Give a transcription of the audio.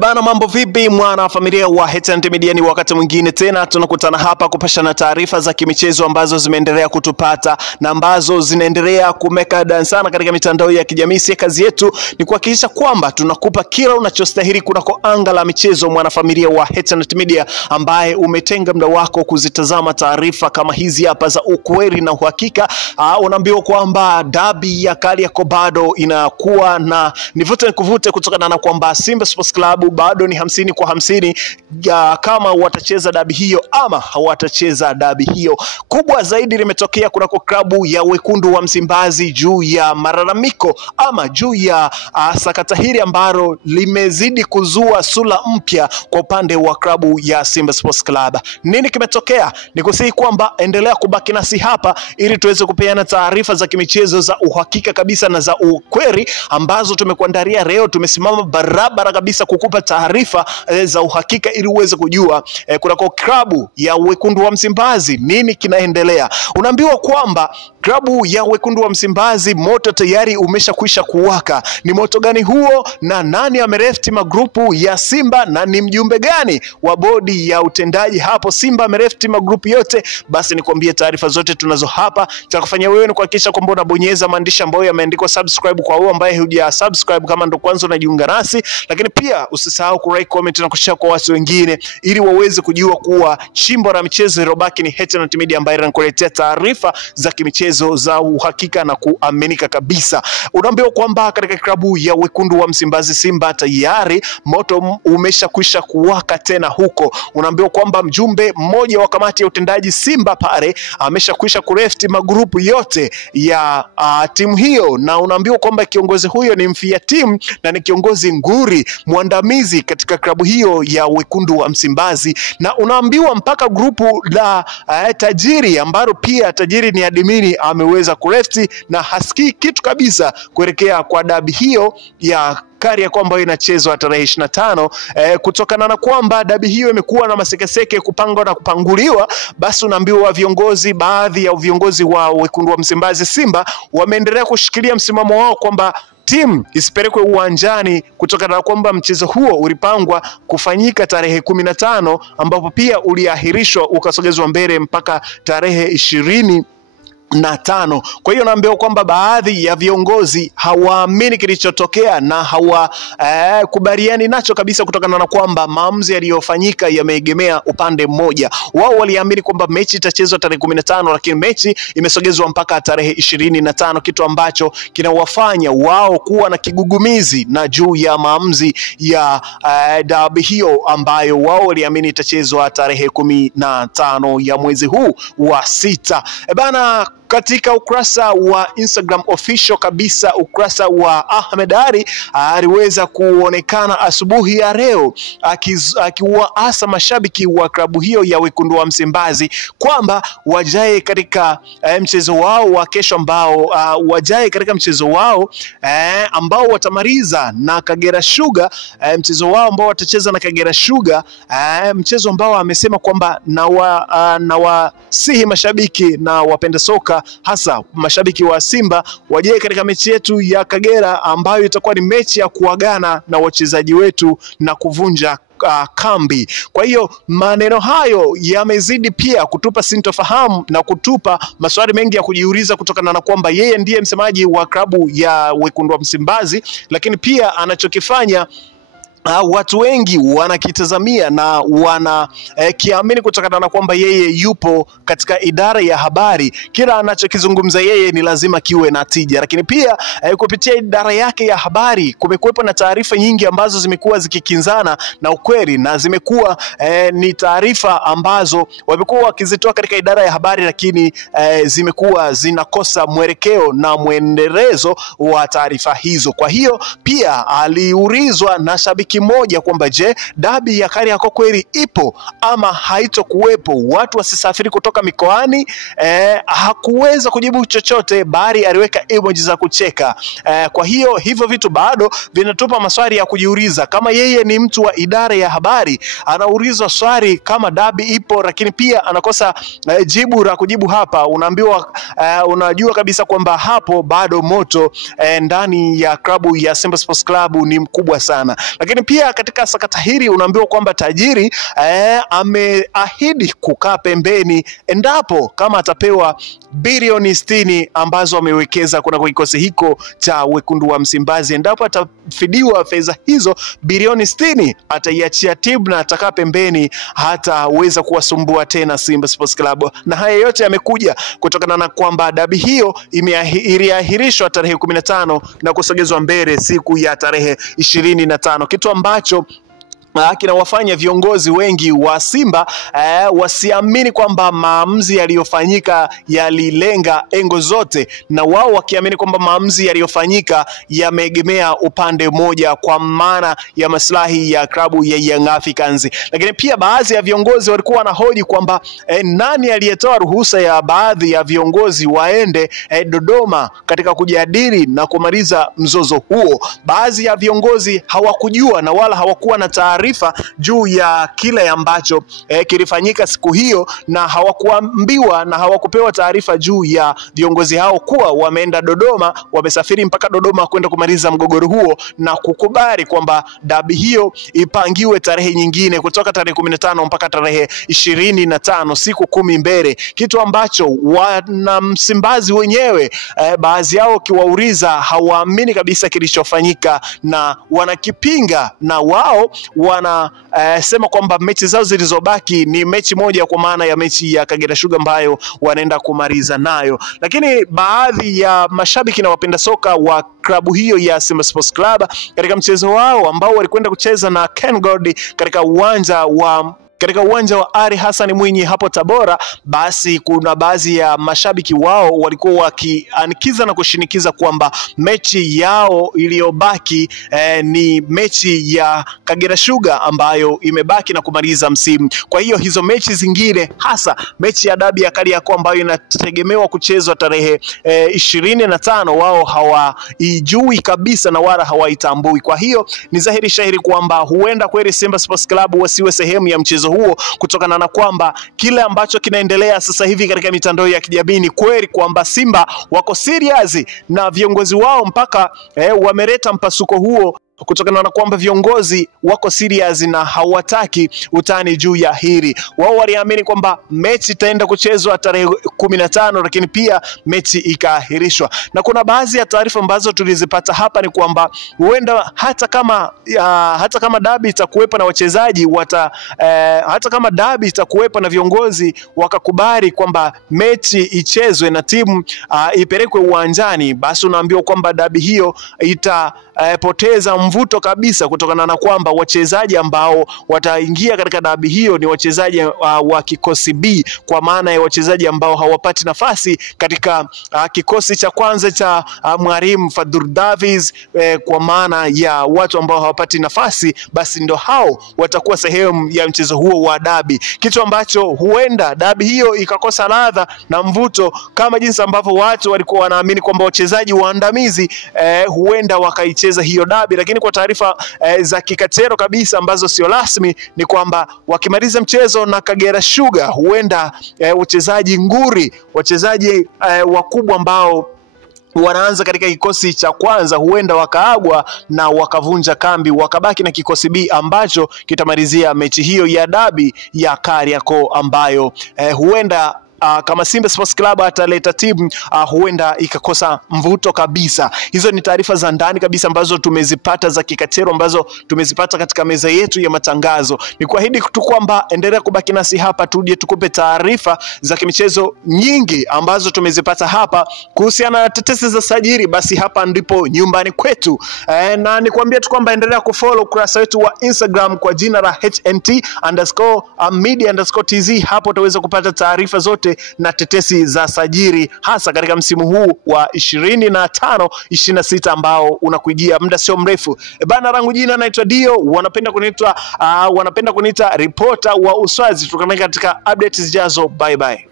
Bana, mambo vipi mwana familia wa HT Media? Ni wakati mwingine tena tunakutana hapa kupashana taarifa za kimichezo ambazo zimeendelea kutupata na ambazo zinaendelea kumeka dansana katika mitandao ya kijamii. Kazi yetu ni kuhakikisha kwamba tunakupa kila unachostahili kunako anga la michezo, mwana familia wa HT Media ambaye umetenga muda wako kuzitazama taarifa kama hizi hapa za ukweli na uhakika. Unaambiwa kwamba dabi ya Kariakoo bado inakuwa na nivute nikuvute kutokana na kwamba Simba Sports Club bado ni 50 kwa 50 kama watacheza dabi hiyo ama hawatacheza dabi hiyo. Kubwa zaidi limetokea kunako klabu ya Wekundu wa Msimbazi juu ya malalamiko ama juu ya sakata hili ambalo limezidi kuzua sura mpya kwa upande wa klabu ya Simba Sports Club. Nini kimetokea? Nikusihi kwamba endelea kubaki nasi hapa ili tuweze kupeana taarifa za kimichezo za uhakika kabisa na za ukweli ambazo tumekuandalia leo. Tumesimama barabara kabisa kukupa taarifa za uhakika ili uweze kujua kunako klabu ya Wekundu wa Msimbazi nini kinaendelea. Unaambiwa kwamba klabu ya Wekundu wa Msimbazi moto tayari umeshakwisha kuwaka. Ni moto gani huo na nani amerefti magrupu ya Simba na ni mjumbe gani wa bodi ya utendaji hapo Simba amerefti magrupu yote? Basi nikwambie taarifa zote tunazo hapa. Cha kufanya wewe ni kuhakikisha kwamba unabonyeza maandishi ambayo yameandikwa subscribe kwa wewe ambaye huja subscribe kama ndo kwanza unajiunga nasi, lakini pia usisahau ku like, comment na kushare kwa watu wengine ili waweze kujua kuwa chimbo la michezo ilobaki ni HT Media ambayo inakuletea taarifa za kimichezo za uhakika na kuaminika kabisa. Unaambiwa kwamba katika klabu ya Wekundu wa Msimbazi Simba tayari moto umeshakwisha kuwaka tena huko. Unaambiwa kwamba mjumbe mmoja wa kamati ya utendaji Simba pale ameshakwisha kurefti magrupu yote ya timu hiyo, na unaambiwa kwamba kiongozi huyo ni mfia timu na ni kiongozi nguri mwandamizi katika klabu hiyo ya Wekundu wa Msimbazi. Na unaambiwa mpaka grupu la tajiri ambalo pia tajiri ni admini ameweza kurefti na hasikii kitu kabisa kuelekea kwa dabi hiyo ya Kariakoo ambayo inachezwa tarehe 25 kutokana na kwamba dabi hiyo imekuwa na masekeseke kupangwa na kupanguliwa. Basi unaambiwa viongozi, baadhi ya viongozi wa Wekundu wa Msimbazi Simba wameendelea kushikilia msimamo wao kwamba timu isipelekwe uwanjani kutokana na kwamba mchezo huo ulipangwa kufanyika tarehe 15 ambapo pia uliahirishwa ukasogezwa mbele mpaka tarehe 25. Kwa hiyo naambiwa kwamba baadhi ya viongozi hawaamini kilichotokea na hawakubaliani nacho kabisa kutokana na kwamba maamuzi yaliyofanyika yameegemea upande mmoja. Wao waliamini kwamba mechi itachezwa tarehe 15 lakini mechi imesogezwa mpaka tarehe 25, kitu ambacho kinawafanya wao kuwa na kigugumizi na juu ya maamuzi ya dabi hiyo ambayo wao waliamini itachezwa tarehe 15 ya mwezi huu wa 6. Bana, katika ukurasa wa Instagram official kabisa, ukurasa wa Ahmed Ally aliweza kuonekana asubuhi ya leo akiwaasa mashabiki wa klabu hiyo ya Wekundu wa Msimbazi kwamba wajae katika mchezo wao wa kesho ambao watamaliza na Kagera Sugar, mchezo wao ambao watacheza na Kagera Sugar, mchezo ambao amesema kwamba na wasihi mashabiki na wapenda soka hasa mashabiki wa Simba waje katika mechi yetu ya Kagera ambayo itakuwa ni mechi ya kuagana na wachezaji wetu na kuvunja kambi. Kwa hiyo maneno hayo yamezidi pia kutupa sintofahamu na kutupa maswali mengi ya kujiuliza kutokana na kwamba yeye ndiye msemaji wa klabu ya Wekundu wa Msimbazi, lakini pia anachokifanya watu wengi wanakitazamia na kiamini kutokana na kwamba yeye yupo katika idara ya habari. Kila anachokizungumza yeye ni lazima kiwe na tija, lakini pia kupitia idara yake ya habari kumekuwepo na taarifa nyingi ambazo zimekuwa zikikinzana na ukweli na zimekuwa ni taarifa ambazo wamekuwa wakizitoa katika idara ya habari, lakini zimekuwa zinakosa mwelekeo na mwendelezo wa taarifa hizo. Kwa hiyo pia aliulizwa na shabiki moja kwamba je, dabi ya Kariakoo kweli ipo ama haitokuwepo, watu wasisafiri kutoka mikoani? Hakuweza kujibu chochote, bali aliweka emoji za kucheka. Kwa hiyo hivyo vitu bado vinatupa maswali ya kujiuliza. Kama yeye ni mtu wa idara ya habari, anaulizwa swali kama dabi ipo, lakini pia anakosa jibu la kujibu hapa. Unaambiwa unajua kabisa kwamba hapo bado moto ndani ya klabu ya Simba Sports Club ni mkubwa sana. Lakini Lakini pia katika sakata hili unaambiwa kwamba tajiri ameahidi kukaa pembeni endapo kama atapewa bilioni 60 ambazo amewekeza kuna kikosi hiko cha wekundu wa Msimbazi. Endapo atafidiwa fedha hizo bilioni 60, ataiachia timu na atakaa pembeni, hataweza kuwasumbua tena Simba Sports Club. Na haya yote yamekuja kutokana na kwamba dabi hiyo iliahirishwa tarehe 15 na kusogezwa mbele siku ya tarehe 25, kitu ambacho kinawafanya viongozi wengi wa Simba wasiamini kwamba maamuzi yaliyofanyika yalilenga engo zote, na wao wakiamini kwamba maamuzi yaliyofanyika yameegemea upande mmoja kwa maana ya maslahi ya klabu ya Young Africans. Lakini pia baadhi ya viongozi walikuwa wanahoji kwamba nani aliyetoa ruhusa ya baadhi ya viongozi waende Dodoma katika kujadili na kumaliza mzozo huo. Baadhi ya viongozi hawakujua na wala hawakuwa na taarifa juu ya kile ambacho kilifanyika siku hiyo, na hawakuambiwa na hawakupewa taarifa juu ya viongozi hao kuwa wameenda Dodoma, wamesafiri mpaka Dodoma kwenda kumaliza mgogoro huo na kukubali kwamba dabi hiyo ipangiwe tarehe nyingine kutoka tarehe 15 mpaka tarehe 25, siku 10 mbele, kitu ambacho wana Msimbazi wenyewe baadhi yao kiwauliza hawaamini kabisa kilichofanyika na wanakipinga, na wao wanasema kwamba mechi zao zilizobaki ni mechi moja kwa maana ya mechi ya Kagera Sugar ambayo wanaenda kumaliza nayo. Lakini baadhi ya mashabiki na wapenda soka wa klabu hiyo ya Simba Sports Club katika mchezo wao ambao walikwenda kucheza na Ken Gold katika uwanja wa Ali Hassan Mwinyi hapo Tabora, basi kuna baadhi ya mashabiki wao walikuwa wakianikiza na kushinikiza kwamba mechi yao iliyobaki ni mechi ya Kagera Sugar ambayo imebaki na kumaliza msimu. Kwa hiyo hizo mechi zingine, hasa mechi ya dabi ya Kariakoo ambayo inategemewa kuchezwa tarehe 25, wao hawaijui kabisa na wala hawaitambui. Kwa hiyo ni dhahiri shahiri kwamba huenda kweli Simba Sports Club wasiwe sehemu ya mchezo huo, kutokana na kwamba kile ambacho kinaendelea sasa hivi katika mitandao ya kijamii ni kweli kwamba Simba wako serious na viongozi wao mpaka wameleta mpasuko huo, kutokana na kwamba viongozi wako serious na hawataki utani juu ya hili. Wao waliamini kwamba mechi itaenda kuchezwa tarehe 15, lakini pia mechi ikaahirishwa. Na kuna baadhi ya taarifa ambazo tulizipata hapa ni kwamba huenda hata kama dabi itakuwepo na wachezaji hata kama dabi itakuwepo na viongozi wakakubali kwamba mechi ichezwe na timu ipelekwe uwanjani, basi unaambiwa kwamba dabi hiyo itapoteza mvuto kabisa, kutokana na kwamba wachezaji ambao wataingia katika dabi hiyo ni wachezaji wa kikosi B, kwa maana ya wachezaji ambao hawapati nafasi katika kikosi cha kwanza cha Mwalimu Fadlu Davids, kwa maana ya watu ambao hawapati nafasi, basi ndo hao watakuwa sehemu ya mchezo huo wa dabi, kitu ambacho huenda dabi hiyo ikakosa ladha na mvuto kama jinsi ambavyo watu walikuwa wanaamini kwamba wachezaji waandamizi huenda wakaicheza hiyo dabi. Lakini kwa taarifa za kikatero kabisa ambazo sio rasmi ni kwamba wakimaliza mchezo na Kagera Sugar, huenda wachezaji nguri, wachezaji wakubwa ambao wanaanza katika kikosi cha kwanza huenda wakaagwa na wakavunja kambi, wakabaki na kikosi B ambacho kitamalizia mechi hiyo ya dabi ya Kariakoo ambayo huenda kama Simba Sports Club ataleta timu huenda ikakosa mvuto kabisa. Hizo ni taarifa za ndani kabisa ambazo tumezipata za kikatero, ambazo tumezipata katika meza yetu ya matangazo. Ni kuahidi tu kwamba endelea kubaki nasi hapa, tuje tukupe taarifa za kimichezo nyingi ambazo tumezipata hapa kuhusiana na tetesi za sajili. Basi hapa ndipo nyumbani kwetu, na nikwambia tu kwamba endelea kufollow ukurasa wetu wa Instagram kwa jina la HNT_media_tz. Hapo utaweza kupata taarifa zote na tetesi za sajili, hasa katika msimu huu wa 25-26 ambao unakujia muda sio mrefu. Bana, rangu jina naitwa Dio, wanapenda kuniita reporter wa Uswazi. Tukutane katika updates zijazo. Bye bye.